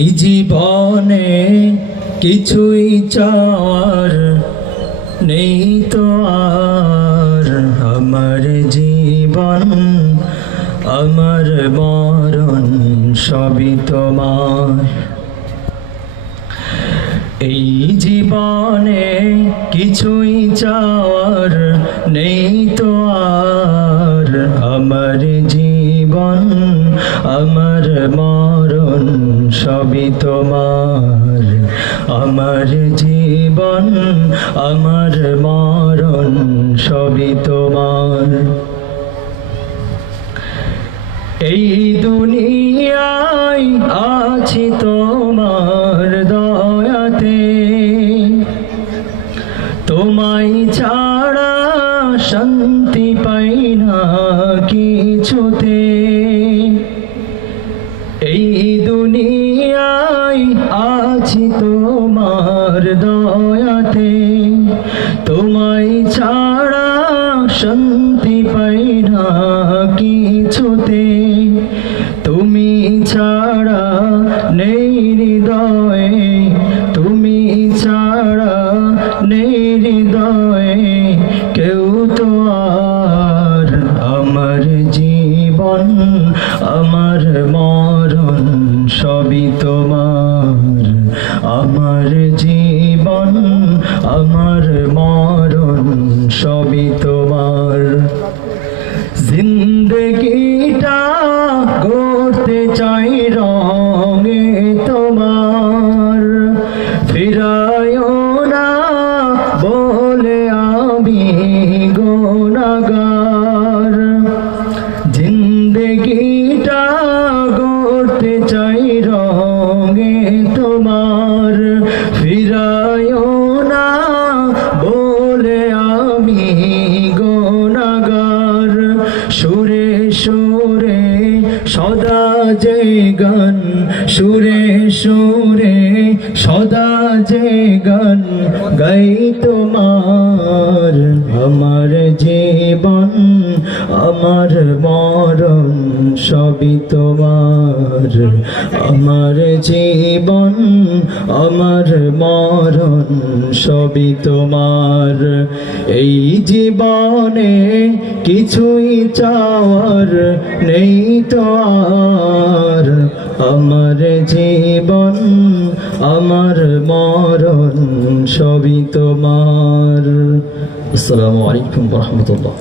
এই জীবনে কিছুই চাওয়ার নেই তো আর, আমার জীবন আমার মরণ সবই তোমার। এই জীবনে কিছুই চাওয়ার নেই তো আর, আমার জীবন আমার মরণ সবই তোমার। আমার জীবন আমার মরণ সবই তোমার। এই দুনিয়ায় আছি তোমার দয়াতে, তোমায় ছাড়া শান্তি পাই না কিছুতে। এই দুনিয়ায় আছি তোমার দয়াতে, তোমায় ছাড়া শান্তি পাই না কিছুতে। তুমি ছাড়া নেই হৃদয়ে, তুমি ছাড়া নেই হৃদয়ে কেউ তো আর। আমার জীবন আমার মরণ সবই তোমার। আমার জীবন আমার মরণ সবই তোমার। জিন্দগিটা গড়তে চাই রঙে তোমার, ফিরায়ও না বলে আমি গুনাহগার। জিন্দগিটা গড়তে চাই রঙে তোমার, ফিরায়ও না বলে আমি গুনাহগার। সুরে সুরে সদা যে গান, সুরে সুরে সদা যে গান গাই তোমার। আমার জীবন আমার মরণ সবই তোমার। আমার জীবন আমার মরণ সবই তোমার। এই জীবনে কিছুই চাওয়ার নেই তো আর, আমার জীবন আমার মরণ সবই তোমার। আসসালামু আলাইকুম ওয়া রাহমাতুল্লাহ।